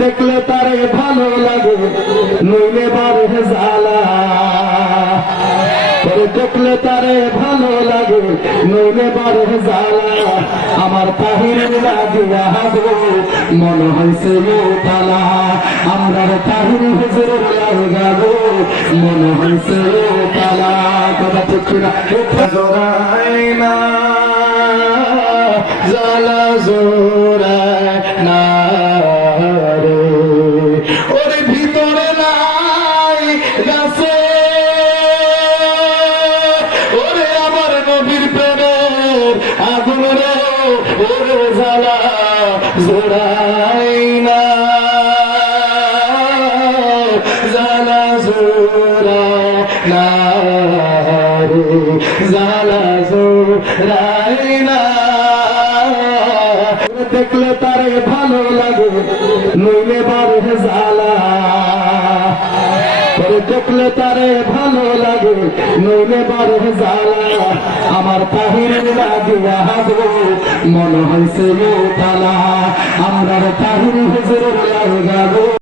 দেখলে তারে ভালো লাগে নইলে বারে জ্বালা, তোরে দেখলে তারে ভালো লাগে নইলে বারে জ্বালা। আমার তাহিরের লাগিয়া গো মনে হইছে তালা, আমরার তাহির হুজুরের লাগা গো মনে হইছে তালা। কথা ঠিক কিনা? জোড়াই না জ্বালা জোড়ায় না রে, ওর ভিতরে নাই গাছে ওরে আমার নবীর প্রেমের আগুন রে, ওরে জ্বালা জোড়াই না জ্বালা জোড়ায় না রে, জ্বালা জোড়াই না। দেখলে তারে ভালো লাগে নইলে বারে জ্বালা, তোরে দেখলে তারে ভালো লাগে নইলে বারে জ্বালা। আমার তাহিরের লাগিয়া গো মনে হইছে তালা, আমরার তাহির হুজুরের লাগা গো।